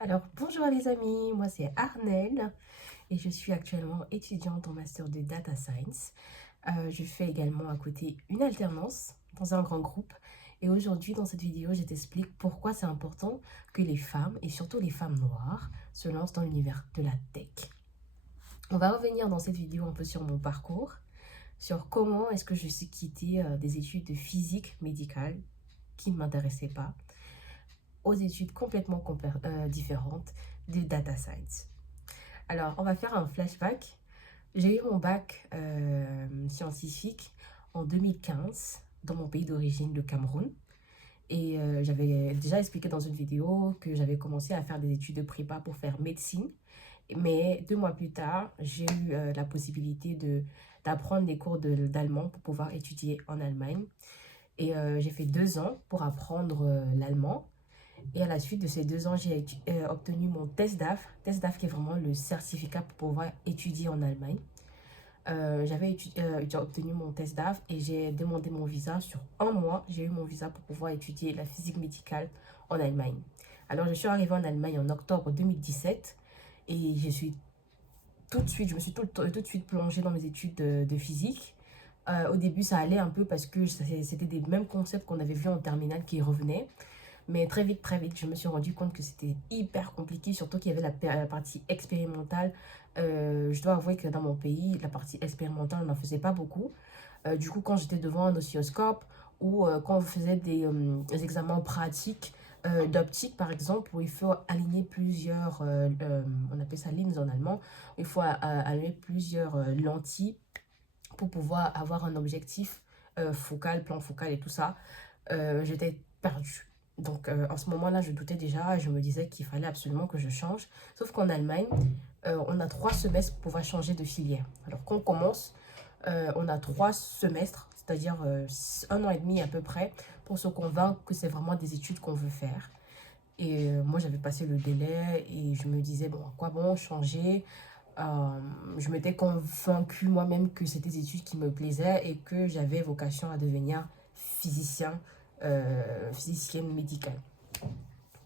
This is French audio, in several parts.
Alors, bonjour les amis, moi c'est Arnelle et je suis actuellement étudiante en master de Data Science. Je fais également à côté une alternance dans un grand groupe et aujourd'hui dans cette vidéo je t'explique pourquoi c'est important que les femmes et surtout les femmes noires se lancent dans l'univers de la tech. On va revenir dans cette vidéo un peu sur mon parcours, sur comment est-ce que je suis quittée des études de physique médicale qui ne m'intéressaient pas aux études complètement différentes de data science. Alors, on va faire un flashback. J'ai eu mon bac scientifique en 2015 dans mon pays d'origine, le Cameroun. Et j'avais déjà expliqué dans une vidéo que j'avais commencé à faire des études de prépa pour faire médecine. Mais 2 mois plus tard, j'ai eu la possibilité d'apprendre des cours d'allemand pour pouvoir étudier en Allemagne. Et j'ai fait 2 ans pour apprendre l'allemand. Et à la suite de ces 2 ans, j'ai obtenu mon TESDAF qui est vraiment le certificat pour pouvoir étudier en Allemagne. J'ai obtenu mon TESDAF et j'ai demandé mon visa. Sur un mois, j'ai eu mon visa pour pouvoir étudier la physique médicale en Allemagne. Alors, je suis arrivée en Allemagne en octobre 2017 et je me suis tout de suite plongée dans mes études de physique. Au début, ça allait un peu parce que c'était des mêmes concepts qu'on avait vus en terminale qui revenaient. Mais très vite, je me suis rendu compte que c'était hyper compliqué, surtout qu'il y avait la partie expérimentale. Je dois avouer que dans mon pays, la partie expérimentale, on n'en faisait pas beaucoup. Du coup, quand j'étais devant un oscilloscope ou quand on faisait des examens pratiques d'optique, par exemple, où il faut aligner plusieurs, on appelle ça lens en allemand, il faut aligner plusieurs lentilles pour pouvoir avoir un objectif focal, plan focal et tout ça, j'étais perdue. Donc en ce moment-là, je doutais déjà et je me disais qu'il fallait absolument que je change. Sauf qu'en Allemagne, on a 3 semestres pour pouvoir changer de filière. Alors quand on commence, on a 3 semestres, c'est-à-dire 1 an et demi à peu près, pour se convaincre que c'est vraiment des études qu'on veut faire. Et moi, j'avais passé le délai et je me disais, bon, à quoi bon changer. Je m'étais convaincue moi-même que c'était des études qui me plaisaient et que j'avais vocation à devenir physicien, physicienne médicale.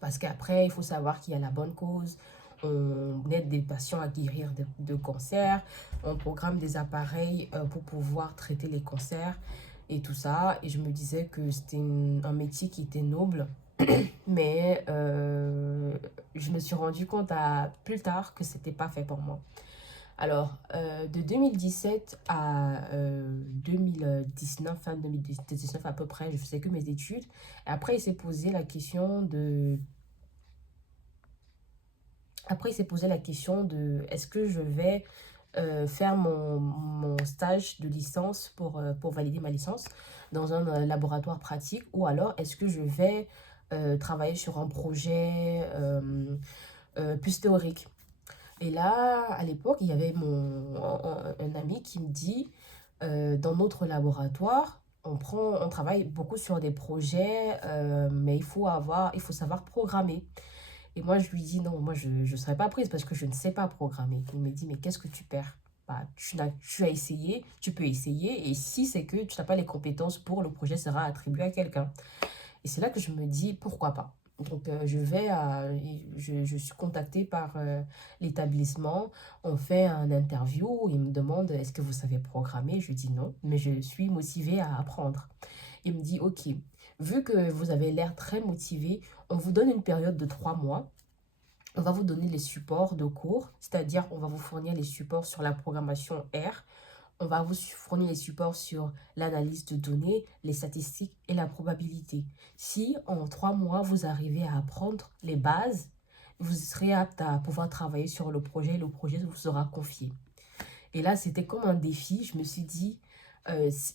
Parce qu'après, il faut savoir qu'il y a la bonne cause. On aide des patients à guérir de cancers. On programme des appareils pour pouvoir traiter les cancers et tout ça. Et je me disais que c'était un métier qui était noble. Mais je me suis rendu compte plus tard que c'était pas fait pour moi. Alors, de 2017 à 2019, fin 2019 à peu près, je faisais que mes études. Et après, il s'est posé la question de... Après, il s'est posé la question de est-ce que je vais faire mon stage de licence pour valider ma licence dans un laboratoire pratique ou alors est-ce que je vais travailler sur un projet plus théorique. Et là, à l'époque, il y avait un ami qui me dit, dans notre laboratoire, on travaille beaucoup sur des projets, mais il faut savoir programmer. Et moi, je lui dis, non, moi, je ne serais pas prise parce que je ne sais pas programmer. Il me dit, mais qu'est-ce que tu perds? Bah, tu as essayé, tu peux essayer, et si c'est que tu n'as pas les compétences pour, le projet sera attribué à quelqu'un. Et c'est là que je me dis, pourquoi pas? Donc, je suis contactée par l'établissement. On fait un interview. Il me demande, est-ce que vous savez programmer? Je dis non, mais je suis motivée à apprendre. Il me dit, ok, vu que vous avez l'air très motivé, on vous donne une période de 3 mois. On va vous donner les supports de cours, c'est-à-dire on va vous fournir les supports sur la programmation R, on va vous fournir les supports sur l'analyse de données, les statistiques et la probabilité. Si en 3 mois, vous arrivez à apprendre les bases, vous serez apte à pouvoir travailler sur le projet vous sera confié. Et là, c'était comme un défi. Je me suis dit,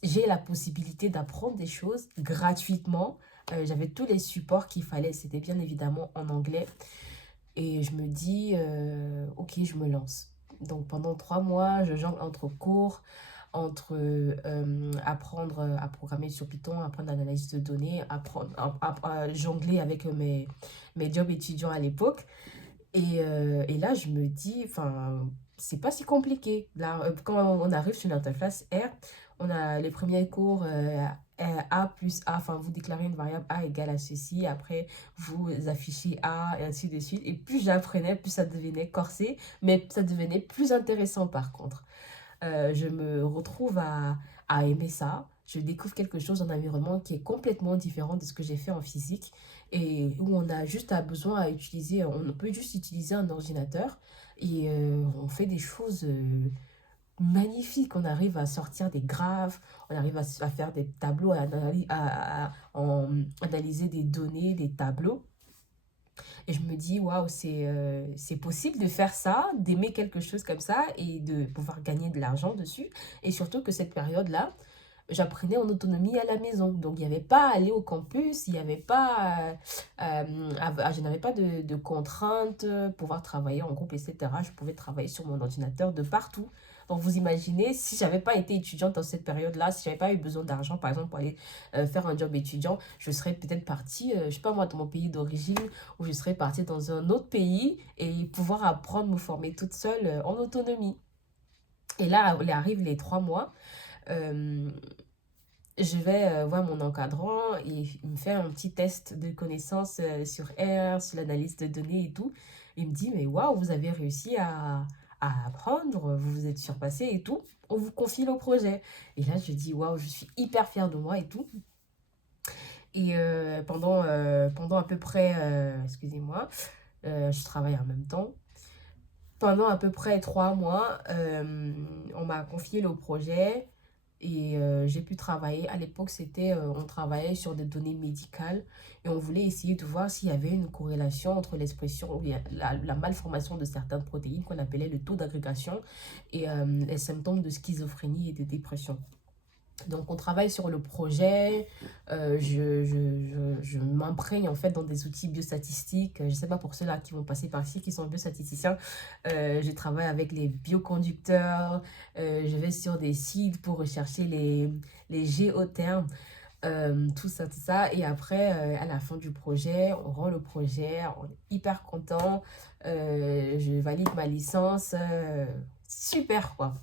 j'ai la possibilité d'apprendre des choses gratuitement. J'avais tous les supports qu'il fallait. C'était bien évidemment en anglais. Et je me dis, ok, je me lance. Donc pendant 3 mois, je jongle entre cours, entre apprendre à programmer sur Python, apprendre l'analyse de données, apprendre à jongler avec mes jobs étudiants à l'époque. Et là, je me dis, enfin, c'est pas si compliqué. Là, quand on arrive sur l'interface R, on a les premiers cours A plus A, enfin vous déclarez une variable A égale à ceci, après vous affichez A et ainsi de suite. Et plus j'apprenais, plus ça devenait corsé, mais ça devenait plus intéressant par contre. Je me retrouve à aimer ça. Je découvre quelque chose en environnement qui est complètement différent de ce que j'ai fait en physique et où on a juste besoin à utiliser, on peut juste utiliser un ordinateur et on fait des choses magnifiques. On arrive à sortir des graphes, on arrive à faire des tableaux, analyser des données, des tableaux. Et je me dis, waouh, c'est possible de faire ça, d'aimer quelque chose comme ça et de pouvoir gagner de l'argent dessus. Et surtout que cette période-là, j'apprenais en autonomie à la maison. Donc, il n'y avait pas à aller au campus, il n'y avait pas, je n'avais pas de contraintes, pouvoir travailler en groupe, etc. Je pouvais travailler sur mon ordinateur de partout. Donc, vous imaginez, si j'avais pas été étudiante dans cette période-là, si j'avais pas eu besoin d'argent, par exemple, pour aller faire un job étudiant, je serais peut-être partie, je sais pas moi, dans mon pays d'origine, ou je serais partie dans un autre pays et pouvoir apprendre, me former toute seule en autonomie. Et là, il arrive les 3 mois. euh, je vais voir mon encadrant et il me fait un petit test de connaissances sur R, sur l'analyse de données et tout. Il me dit, mais waouh, vous avez réussi à apprendre, vous vous êtes surpassé et tout. On vous confie le projet. Et là, je dis, waouh, je suis hyper fière de moi et tout. Et pendant à peu près, excusez-moi, je travaille en même temps. Pendant à peu près 3 mois, on m'a confié le projet et j'ai pu travailler. À l'époque, on travaillait sur des données médicales et on voulait essayer de voir s'il y avait une corrélation entre l'expression ou bien la malformation de certaines protéines qu'on appelait le taux d'agrégation et les symptômes de schizophrénie et de dépression. Donc, on travaille sur le projet. Je m'imprègne en fait dans des outils biostatistiques. Je ne sais pas pour ceux-là qui vont passer par ici, qui sont biostatisticiens. Je travaille avec les bioconducteurs. Je vais sur des sites pour rechercher les géothermes. Tout ça, tout ça. Et après, à la fin du projet, on rend le projet. On est hyper content. Je valide ma licence. Super, quoi.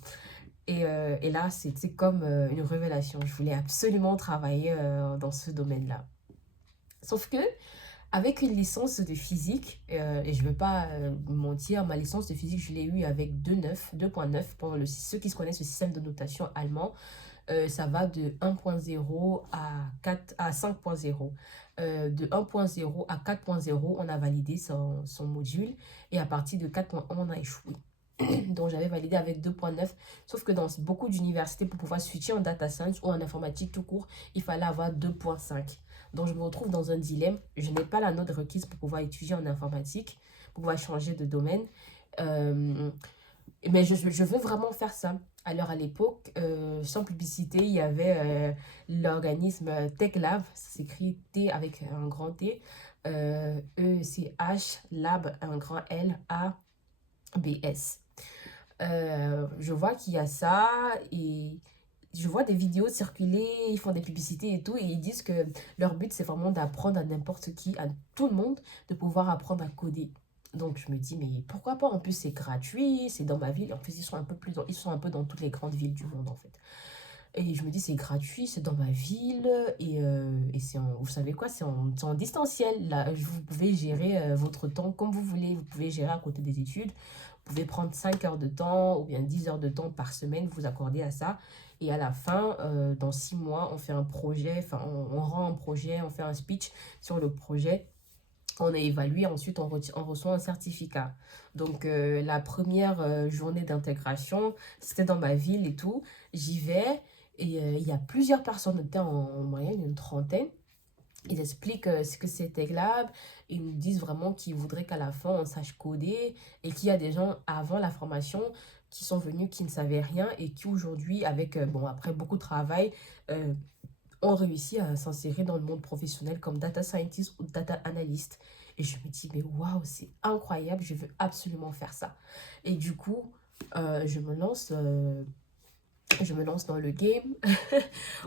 Et là, c'était comme une révélation. Je voulais absolument travailler dans ce domaine-là. Sauf que, avec une licence de physique, et je ne vais pas mentir, ma licence de physique, je l'ai eue avec 2.9 pour ceux qui se connaissent le système de notation allemand. Ça va de 1.0 à 5.0. De 1.0 à 4.0, on a validé son module. Et à partir de 4.1, on a échoué. Donc j'avais validé avec 2.9, sauf que dans beaucoup d'universités, pour pouvoir switcher en data science ou en informatique tout court, il fallait avoir 2.5. Donc je me retrouve dans un dilemme, je n'ai pas la note requise pour pouvoir étudier en informatique, pour pouvoir changer de domaine, euh, mais je veux vraiment faire ça. Alors à l'époque, sans publicité, il y avait l'organisme TechLab, ça s'écrit T avec un grand T, ECH Lab, un grand L, A, B, S. Je vois qu'il y a ça et je vois des vidéos circuler, ils font des publicités et tout, et ils disent que leur but c'est vraiment d'apprendre à n'importe qui, à tout le monde, de pouvoir apprendre à coder. Donc je me dis, mais pourquoi pas? En plus, c'est gratuit, c'est dans ma ville. En plus, ils sont un peu dans toutes les grandes villes du monde en fait. Et je me dis, c'est gratuit, c'est dans ma ville. Et vous savez quoi, c'est en distanciel. Là, vous pouvez gérer votre temps comme vous voulez. Vous pouvez gérer à côté des études. Vous pouvez prendre 5 heures de temps ou bien 10 heures de temps par semaine, vous accorder à ça. Et à la fin, dans 6 mois, on fait un projet, enfin, on rend un projet, on fait un speech sur le projet. On est évalué, ensuite on reçoit un certificat. Donc la première journée d'intégration, c'était dans ma ville et tout. J'y vais et il y a plusieurs personnes, on était en moyenne une trentaine. Ils expliquent ce que c'est TechLab. Ils nous disent vraiment qu'ils voudraient qu'à la fin on sache coder et qu'il y a des gens avant la formation qui sont venus, qui ne savaient rien et qui aujourd'hui, avec, bon, après beaucoup de travail, euh, ont réussi à s'insérer dans le monde professionnel comme data scientist ou data analyst. Et je me dis, mais waouh, c'est incroyable, je veux absolument faire ça. Et du coup, je me lance Je me lance dans le game,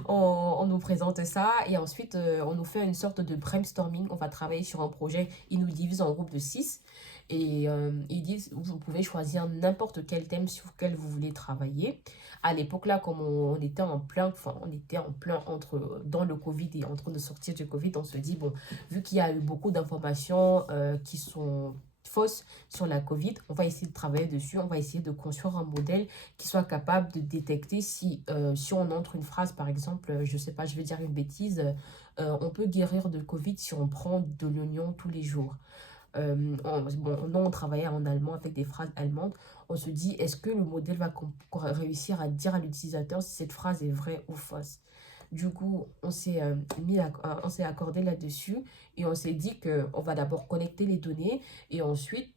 on nous présente ça et ensuite on nous fait une sorte de brainstorming. On va travailler sur un projet, ils nous divisent en groupe de 6 et ils disent vous pouvez choisir n'importe quel thème sur lequel vous voulez travailler. À l'époque là, comme on était en plein, enfin on était en plein entre dans le Covid et en train de sortir du Covid, on se dit bon, vu qu'il y a eu beaucoup d'informations qui sont fausses sur la Covid, on va essayer de travailler dessus, on va essayer de construire un modèle qui soit capable de détecter si on entre une phrase, par exemple, je sais pas, je vais dire une bêtise, on peut guérir de Covid si on prend de l'oignon tous les jours. Bon, nous, on travaillait en allemand avec des phrases allemandes. On se dit, est-ce que le modèle va réussir à dire à l'utilisateur si cette phrase est vraie ou fausse? Du coup, on s'est accordé là-dessus et on s'est dit qu'on va d'abord connecter les données et ensuite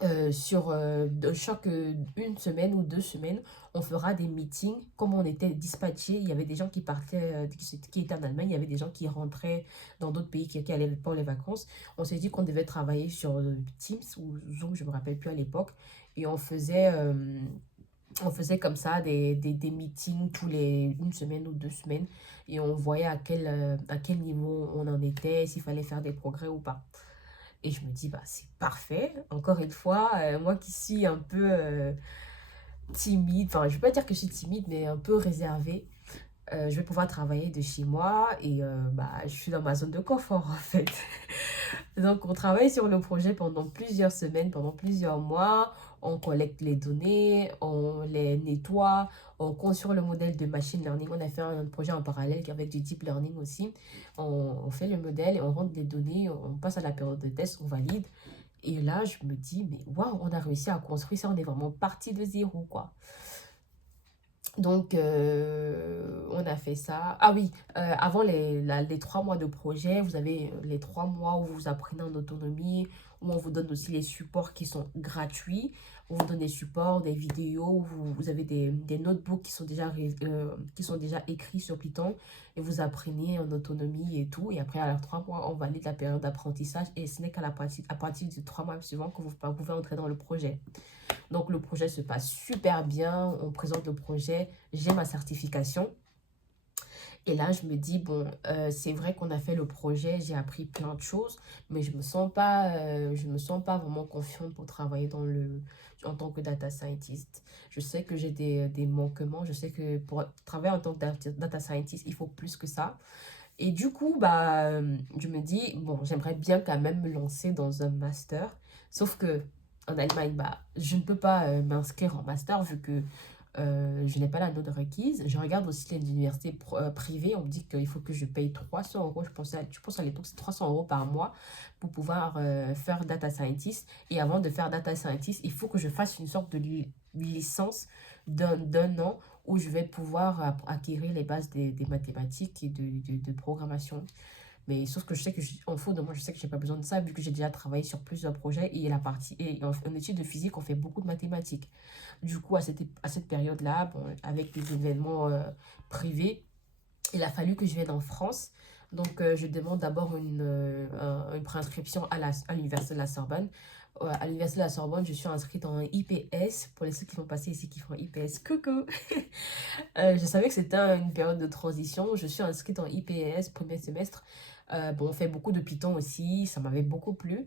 de chaque une semaine ou 2 semaines, on fera des meetings. Comme on était dispatchés, il y avait des gens qui partaient, qui étaient en Allemagne, il y avait des gens qui rentraient dans d'autres pays, qui allaient pour les vacances. On s'est dit qu'on devait travailler sur Teams ou Zoom, je ne me rappelle plus à l'époque. Et on faisait comme ça des meetings tous les une semaine ou 2 semaines. Et on voyait à quel niveau on en était, s'il fallait faire des progrès ou pas. Et je me dis, bah, c'est parfait. Encore une fois, moi qui suis un peu timide, enfin, je ne vais pas dire que je suis timide, mais un peu réservée, je vais pouvoir travailler de chez moi et bah, je suis dans ma zone de confort en fait. Donc, on travaille sur le projet pendant plusieurs semaines, pendant plusieurs mois. On collecte les données, on les nettoie, on construit le modèle de machine learning. On a fait un projet en parallèle avec du deep learning aussi. On fait le modèle et on rentre les données, on passe à la période de test, on valide. Et là, je me dis, mais waouh, on a réussi à construire ça, on est vraiment parti de zéro, quoi. Donc, on a fait ça. Ah oui, avant les 3 mois de projet, vous avez les 3 mois où vous apprenez en autonomie, où on vous donne aussi les supports qui sont gratuits. On vous donne des supports, des vidéos, vous avez des notebooks qui sont déjà écrits sur Python et vous apprenez en autonomie et tout. Et après, à les 3 mois, on valide la période d'apprentissage et ce n'est à partir du 3 mois suivant que vous pouvez entrer dans le projet. Donc, le projet se passe super bien. On présente le projet. J'ai ma certification. Et là, je me dis, bon, c'est vrai qu'on a fait le projet. J'ai appris plein de choses. Mais je me sens pas vraiment confiante pour travailler en tant que data scientist. Je sais que j'ai des manquements. Je sais que pour travailler en tant que data scientist, il faut plus que ça. Et du coup, bah, je me dis, bon, j'aimerais bien quand même me lancer dans un master. Sauf que en Allemagne, bah, je ne peux pas m'inscrire en master vu que je n'ai pas la note requise. Je regarde aussi les universités privées. On me dit qu'il faut que je paye 300 euros. Je pense à l'époque, c'est 300 euros par mois pour pouvoir faire data scientist. Et avant de faire data scientist, il faut que je fasse une sorte de licence d'un an où je vais pouvoir acquérir les bases des mathématiques et de programmation. Mais sauf que je sais en fond de moi, je sais que j'ai pas besoin de ça vu que j'ai déjà travaillé sur plusieurs projets et en études de physique, on fait beaucoup de mathématiques. Du coup, à cette période-là, bon, avec les événements privés, il a fallu que je vienne en France. Donc, je demande d'abord une préinscription à l'Université de la Sorbonne. À l'Université de la Sorbonne, je suis inscrite en IPS. Pour les ceux qui vont passer ici, qui font IPS, coucou! Je savais que c'était une période de transition. Je suis inscrite en IPS, premier semestre. Bon, on fait beaucoup de Python aussi. Ça m'avait beaucoup plu.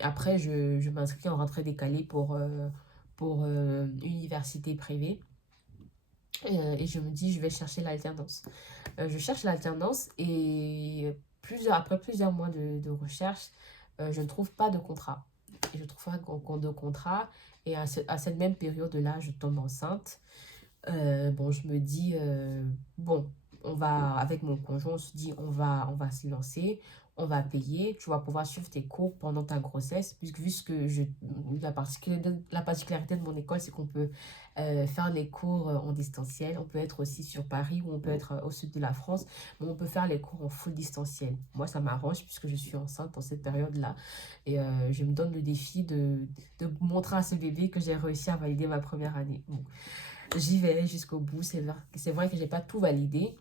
Après, je m'inscris en rentrée décalée pour une université privée. Et je me dis, je vais chercher l'alternance. Je cherche l'alternance et après plusieurs mois de recherche, je ne trouve pas de contrat. Et je trouve pas de contrat. Et à cette même période-là, je tombe enceinte. Bon, je me dis, bon, avec mon conjoint, on se dit, on va se lancer, on va payer, tu vas pouvoir suivre tes cours pendant ta grossesse, puisque la particularité de mon école, c'est qu'on peut faire les cours en distanciel, on peut être aussi sur Paris ou on peut être au sud de la France, mais on peut faire les cours en full distanciel. Moi, ça m'arrange puisque je suis enceinte en cette période-là et je me donne le défi de montrer à ce bébé que j'ai réussi à valider ma première année. Bon. J'y vais jusqu'au bout. C'est vrai que j'ai pas tout validé.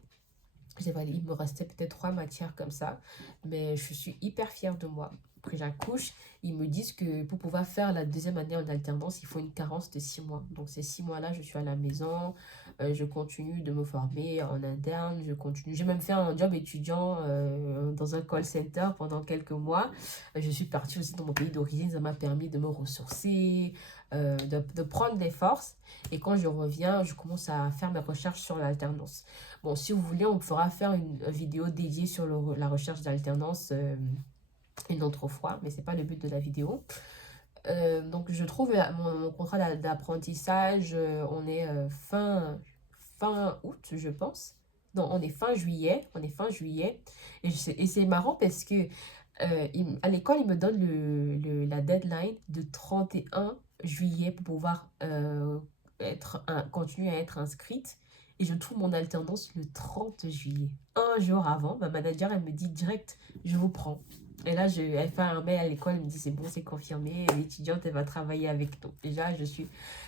Il me restait peut-être 3 matières comme ça. Mais je suis hyper fière de moi. après j'accouche, ils me disent que pour pouvoir faire la deuxième année en alternance, il faut une carence de 6 mois. Donc ces 6 mois-là, je suis à la maison, je continue de me former en interne, je continue. J'ai même fait un job étudiant dans un call center pendant quelques mois. Je suis partie aussi dans mon pays d'origine, ça m'a permis de me ressourcer, de prendre des forces. Et quand je reviens, je commence à faire mes recherches sur l'alternance. Bon, si vous voulez, on pourra faire une vidéo dédiée sur la recherche d'alternance une autre fois, mais c'est pas le but de la vidéo. Donc je trouve mon contrat d'apprentissage, on est fin août, je pense. Non, on est fin juillet, et c'est marrant parce que à l'école, ils me donnent la deadline de 31 juillet pour pouvoir continuer à être inscrite. Et je trouve mon alternance le 30 juillet. Un jour avant, ma manager, elle me dit direct, je vous prends. Et là, elle fait un mail à l'école, elle me dit, c'est bon, c'est confirmé, l'étudiante, elle va travailler avec nous. Déjà, je suis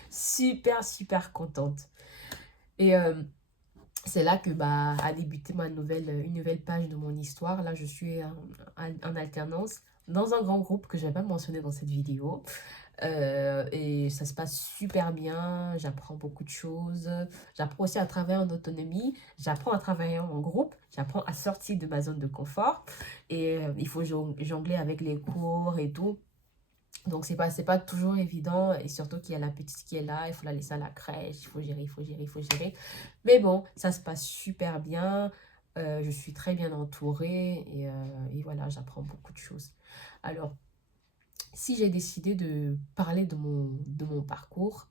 super, super contente. Et c'est là que a débuté une nouvelle page de mon histoire. Là, je suis en alternance dans un grand groupe que je n'avais pas mentionné dans cette vidéo. Et ça se passe super bien, j'apprends beaucoup de choses. J'apprends aussi à travailler en autonomie, j'apprends à travailler en groupe, j'apprends à sortir de ma zone de confort. Et il faut jongler avec les cours et tout. Donc, c'est pas toujours évident. Et surtout qu'il y a la petite qui est là, il faut la laisser à la crèche, il faut gérer, il faut gérer, il faut gérer. Mais bon, ça se passe super bien. Je suis très bien entourée et voilà, j'apprends beaucoup de choses. Alors, si j'ai décidé de parler de mon parcours,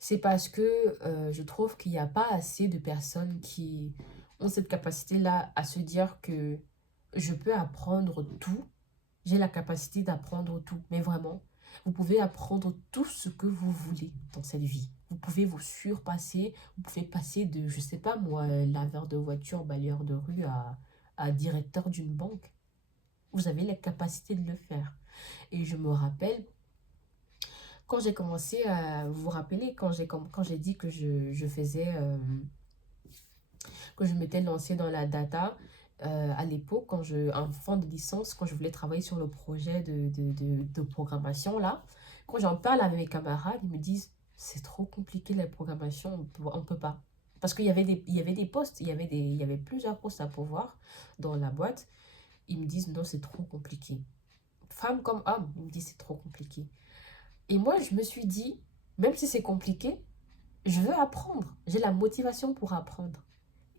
c'est parce que je trouve qu'il n'y a pas assez de personnes qui ont cette capacité-là à se dire que je peux apprendre tout. J'ai la capacité d'apprendre tout, mais vraiment, vous pouvez apprendre tout ce que vous voulez dans cette vie. Vous pouvez vous surpasser, vous pouvez passer de, je sais pas moi, laveur de voiture, balayeur de rue à directeur d'une banque. Vous avez la capacité de le faire. Et je me rappelle, quand j'ai commencé à vous vous rappelez, quand j'ai dit que je faisais, que je m'étais lancée dans la data, à l'époque, en fin de licence, quand je voulais travailler sur le projet de programmation, là, quand j'en parle avec mes camarades, ils me disent, c'est trop compliqué la programmation, on peut pas. Parce il y avait des postes, il y avait plusieurs postes à pourvoir dans la boîte. Ils me disent, non, c'est trop compliqué. Femme comme homme, ils me disent, c'est trop compliqué. Et moi, je me suis dit, même si c'est compliqué, je veux apprendre. J'ai la motivation pour apprendre.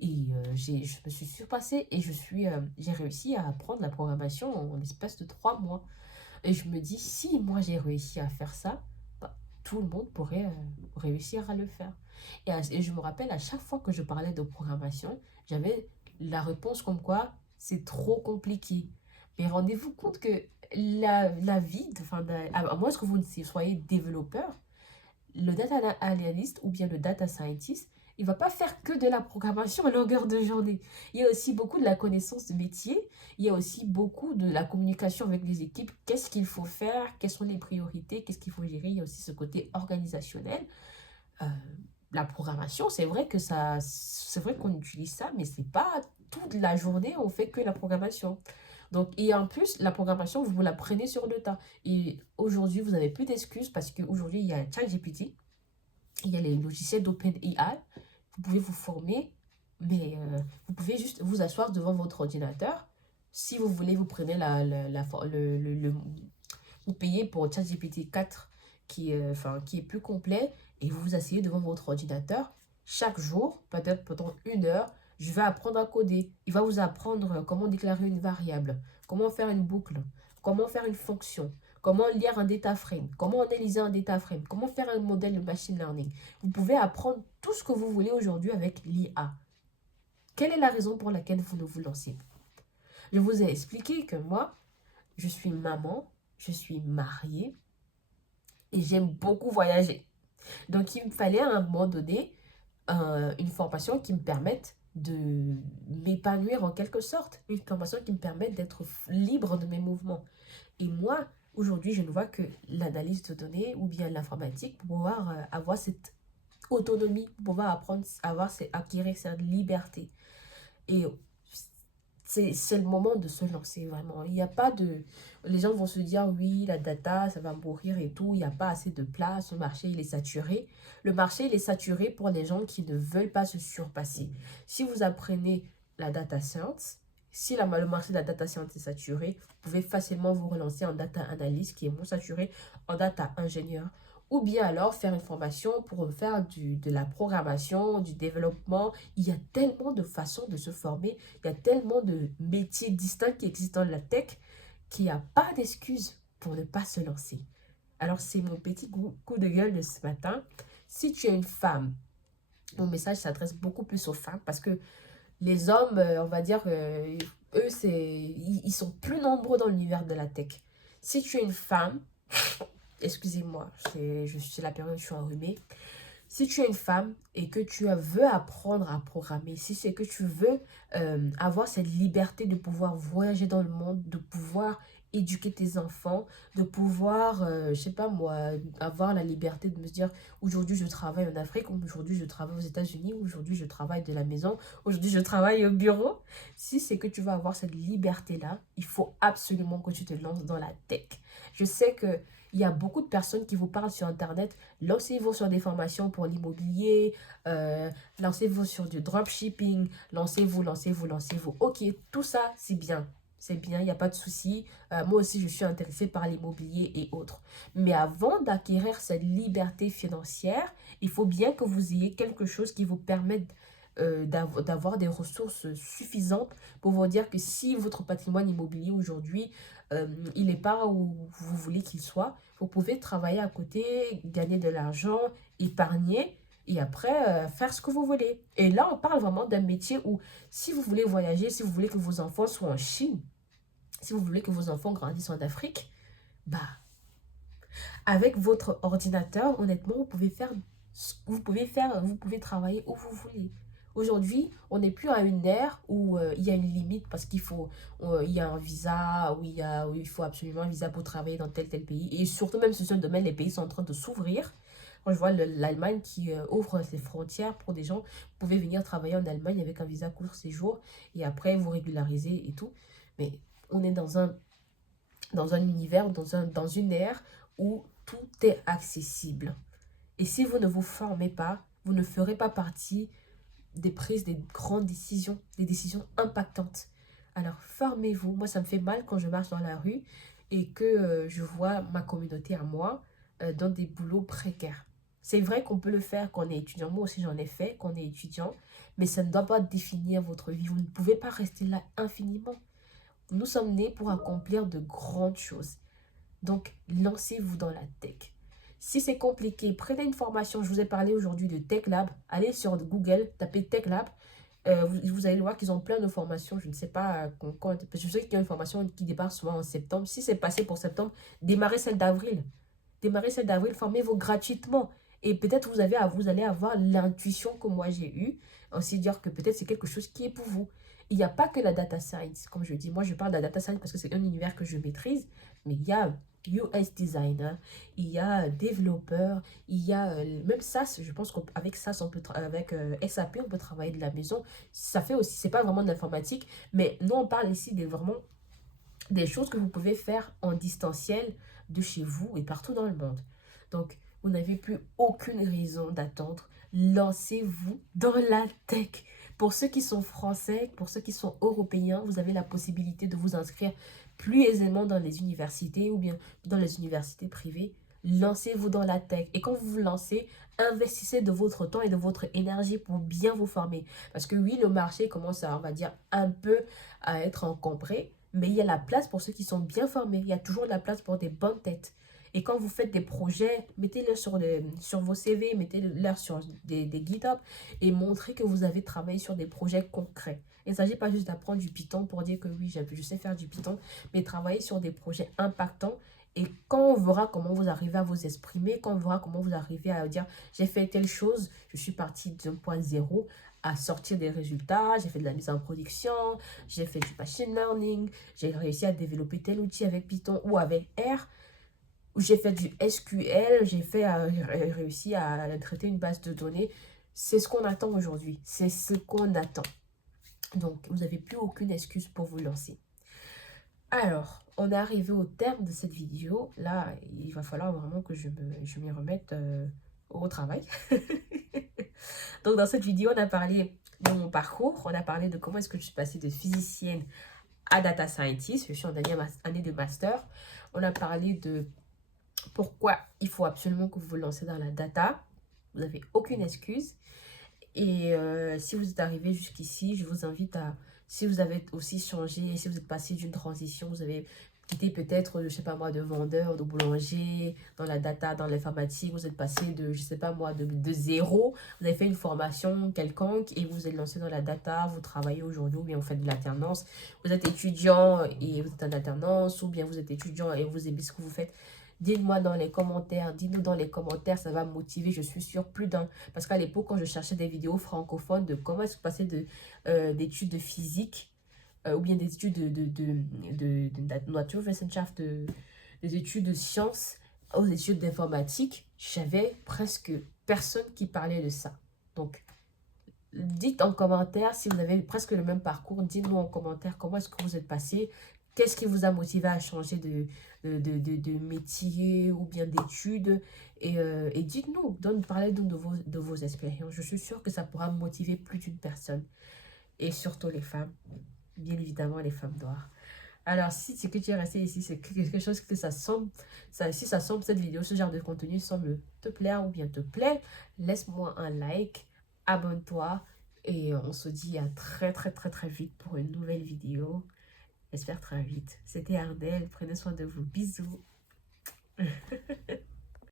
Et je me suis surpassée et j'ai réussi à apprendre la programmation en l'espace de 3 mois. Et je me dis, si moi j'ai réussi à faire ça, tout le monde pourrait réussir à le faire. Et je me rappelle, à chaque fois que je parlais de programmation, j'avais la réponse comme quoi c'est trop compliqué. Mais rendez-vous compte que la vie, enfin, à moins que vous ne soyez développeur, le data analyst ou bien le data scientist, il ne va pas faire que de la programmation à longueur de journée. Il y a aussi beaucoup de la connaissance de métier, il y a aussi beaucoup de la communication avec les équipes, qu'est-ce qu'il faut faire, quelles sont les priorités, qu'est-ce qu'il faut gérer. Il y a aussi ce côté organisationnel. Euh, la programmation, c'est vrai qu'on utilise ça, mais c'est pas toute la journée, on fait que la programmation. Donc, et en plus, la programmation, vous la prenez sur le tas. Et aujourd'hui, vous n'avez plus d'excuses parce qu'aujourd'hui, il y a ChatGPT, il y a les logiciels d'OpenAI, vous pouvez vous former, mais vous pouvez juste vous asseoir devant votre ordinateur. Si vous voulez, vous prenez vous payez pour ChatGPT 4 qui est plus complet et vous vous asseyez devant votre ordinateur. Chaque jour, peut-être pendant 1 heure, je vais apprendre à coder. Il va vous apprendre comment déclarer une variable, comment faire une boucle, comment faire une fonction, comment lire un data frame, comment analyser un data frame, comment faire un modèle de machine learning. Vous pouvez apprendre tout ce que vous voulez aujourd'hui avec l'IA. Quelle est la raison pour laquelle vous ne vous lancez pas? Je vous ai expliqué que moi, je suis maman, je suis mariée et j'aime beaucoup voyager. Donc, il me fallait à un moment donné une formation qui me permette de m'épanouir en quelque sorte. Une formation qui me permette d'être libre de mes mouvements. Et moi, aujourd'hui, je ne vois que l'analyse de données ou bien l'informatique pour pouvoir avoir cette autonomie, pour pouvoir acquérir cette liberté. Et c'est le moment de se lancer vraiment. Il n'y a pas de... Les gens vont se dire, oui, la data, ça va mourir et tout. Il n'y a pas assez de place. Le marché, il est saturé. Le marché, il est saturé pour les gens qui ne veulent pas se surpasser. Si vous apprenez la data science, si le marché de la data science est saturé, vous pouvez facilement vous relancer en data analyst qui est moins saturé, en data ingénieur. Ou bien alors faire une formation pour faire de la programmation, du développement. Il y a tellement de façons de se former. Il y a tellement de métiers distincts qui existent dans la tech qu'il n'y a pas d'excuse pour ne pas se lancer. Alors, c'est mon petit coup de gueule de ce matin. Si tu es une femme, mon message s'adresse beaucoup plus aux femmes parce que les hommes, on va dire, eux, ils sont plus nombreux dans l'univers de la tech. Si tu es une femme, excusez-moi, je suis la période où je suis enrhumée. Si tu es une femme et que tu veux apprendre à programmer, si c'est que tu veux avoir cette liberté de pouvoir voyager dans le monde, de pouvoir éduquer tes enfants, de pouvoir, je sais pas moi, avoir la liberté de me dire aujourd'hui je travaille en Afrique, aujourd'hui je travaille aux États-Unis, aujourd'hui je travaille de la maison, aujourd'hui je travaille au bureau. Si c'est que tu veux avoir cette liberté-là, il faut absolument que tu te lances dans la tech. Je sais que il y a beaucoup de personnes qui vous parlent sur Internet. Lancez-vous sur des formations pour l'immobilier, lancez-vous sur du dropshipping, lancez-vous, lancez-vous, lancez-vous. Ok, tout ça, c'est bien. C'est bien, il n'y a pas de souci. Moi aussi, je suis intéressée par l'immobilier et autres. Mais avant d'acquérir cette liberté financière, il faut bien que vous ayez quelque chose qui vous permette d'avoir des ressources suffisantes pour vous dire que si votre patrimoine immobilier aujourd'hui, il n'est pas où vous voulez qu'il soit, vous pouvez travailler à côté, gagner de l'argent, épargner et après faire ce que vous voulez. Et là, on parle vraiment d'un métier où si vous voulez voyager, si vous voulez que vos enfants soient en Chine, si vous voulez que vos enfants grandissent en Afrique, bah, avec votre ordinateur, honnêtement, vous pouvez travailler où vous voulez. Aujourd'hui, on n'est plus à une ère où il y a une limite parce il y a un visa, où il faut absolument un visa pour travailler dans tel pays. Et surtout, même si ce domaine, les pays sont en train de s'ouvrir. Quand je vois l'Allemagne qui ouvre ses frontières pour des gens, vous pouvez venir travailler en Allemagne avec un visa court séjour et après vous régulariser et tout. Mais on est dans un univers, dans une ère où tout est accessible. Et si vous ne vous formez pas, vous ne ferez pas partie des prises des grandes décisions, des décisions impactantes. Alors formez-vous. Moi, ça me fait mal quand je marche dans la rue et que je vois ma communauté à moi dans des boulots précaires. C'est vrai qu'on peut le faire quand on est étudiant. Moi aussi, j'en ai fait quand on est étudiant. Mais ça ne doit pas définir votre vie. Vous ne pouvez pas rester là infiniment. Nous sommes nés pour accomplir de grandes choses. Donc, lancez-vous dans la tech. Si c'est compliqué, prenez une formation. Je vous ai parlé aujourd'hui de Tech Lab. Allez sur Google, tapez Tech Lab. Vous allez voir qu'ils ont plein de formations. Je ne sais pas quand. Je sais qu'il y a une formation qui démarre souvent en septembre. Si c'est passé pour septembre, démarrez celle d'avril. Démarrez celle d'avril, formez-vous gratuitement. Et peut-être vous allez avoir l'intuition que moi j'ai eue. Aussi dire que peut-être c'est quelque chose qui est pour vous. Il n'y a pas que la data science. Comme je dis, moi je parle de la data science parce que c'est un univers que je maîtrise. Mais il y a UX designer, il y a développeur, il y a même SaaS. Je pense qu'avec SaaS, avec SAP, on peut travailler de la maison. Ça fait aussi, c'est pas vraiment de l'informatique, mais nous on parle ici vraiment des choses que vous pouvez faire en distanciel de chez vous et partout dans le monde. Donc, vous n'avez plus aucune raison d'attendre. Lancez-vous dans la tech. Pour ceux qui sont français, pour ceux qui sont européens, vous avez la possibilité de vous inscrire plus aisément dans les universités ou bien dans les universités privées. Lancez-vous dans la tech. Et quand vous vous lancez, investissez de votre temps et de votre énergie pour bien vous former. Parce que oui, le marché commence à, on va dire, un peu à être encombré, mais il y a la place pour ceux qui sont bien formés. Il y a toujours la place pour des bonnes têtes. Et quand vous faites des projets, mettez-le sur vos CV, mettez-le sur des GitHub et montrez que vous avez travaillé sur des projets concrets. Il ne s'agit pas juste d'apprendre du Python pour dire que oui, je sais faire du Python, mais travailler sur des projets impactants. Et quand on verra comment vous arrivez à vous exprimer, quand on verra comment vous arrivez à dire j'ai fait telle chose, je suis parti d'un point zéro à sortir des résultats, j'ai fait de la mise en production, j'ai fait du machine learning, j'ai réussi à développer tel outil avec Python ou avec R, j'ai fait du SQL, j'ai réussi à traiter une base de données. C'est ce qu'on attend aujourd'hui, c'est ce qu'on attend. Donc, vous n'avez plus aucune excuse pour vous lancer. Alors, on est arrivé au terme de cette vidéo. Là, il va falloir vraiment que je m'y remette au travail. Donc, dans cette vidéo, on a parlé de mon parcours. On a parlé de comment est-ce que je suis passée de physicienne à data scientist. Je suis en dernière année de master. On a parlé de pourquoi il faut absolument que vous vous lancez dans la data. Vous n'avez aucune excuse. Et si vous êtes arrivé jusqu'ici, je vous invite à, si vous avez aussi changé, si vous êtes passé d'une transition, vous avez quitté peut-être, je sais pas moi, de vendeur, de boulanger, dans la data, dans l'informatique, vous êtes passé de, je sais pas moi, de zéro, vous avez fait une formation quelconque et vous vous êtes lancé dans la data, vous travaillez aujourd'hui ou bien vous faites de l'alternance, vous êtes étudiant et vous êtes en alternance ou bien vous êtes étudiant et vous aimez ce que vous faites. Dites-moi dans les commentaires, dites-nous dans les commentaires, ça va me motiver, je suis sûre, plus d'un. Parce qu'à l'époque, quand je cherchais des vidéos francophones de comment est-ce que passer d'études de physique ou bien des études de Naturwissenschaft, des études de sciences aux études d'informatique, j'avais presque personne qui parlait de ça. Donc, dites en commentaire si vous avez presque le même parcours. Dites-nous en commentaire comment est-ce que vous êtes passé. Qu'est-ce qui vous a motivé à changer de métier ou bien d'études. Et dites-nous, parlez-nous de vos expériences. Je suis sûre que ça pourra motiver plus d'une personne. Et surtout les femmes. Bien évidemment, les femmes noires. Alors, si ce que tu es resté ici, c'est quelque chose que ça semble, si ça semble, cette vidéo, ce genre de contenu semble te plaire ou bien te plaît, laisse-moi un like, abonne-toi et on se dit à très très très très vite pour une nouvelle vidéo. J'espère très vite. C'était Ardelle, prenez soin de vous. Bisous.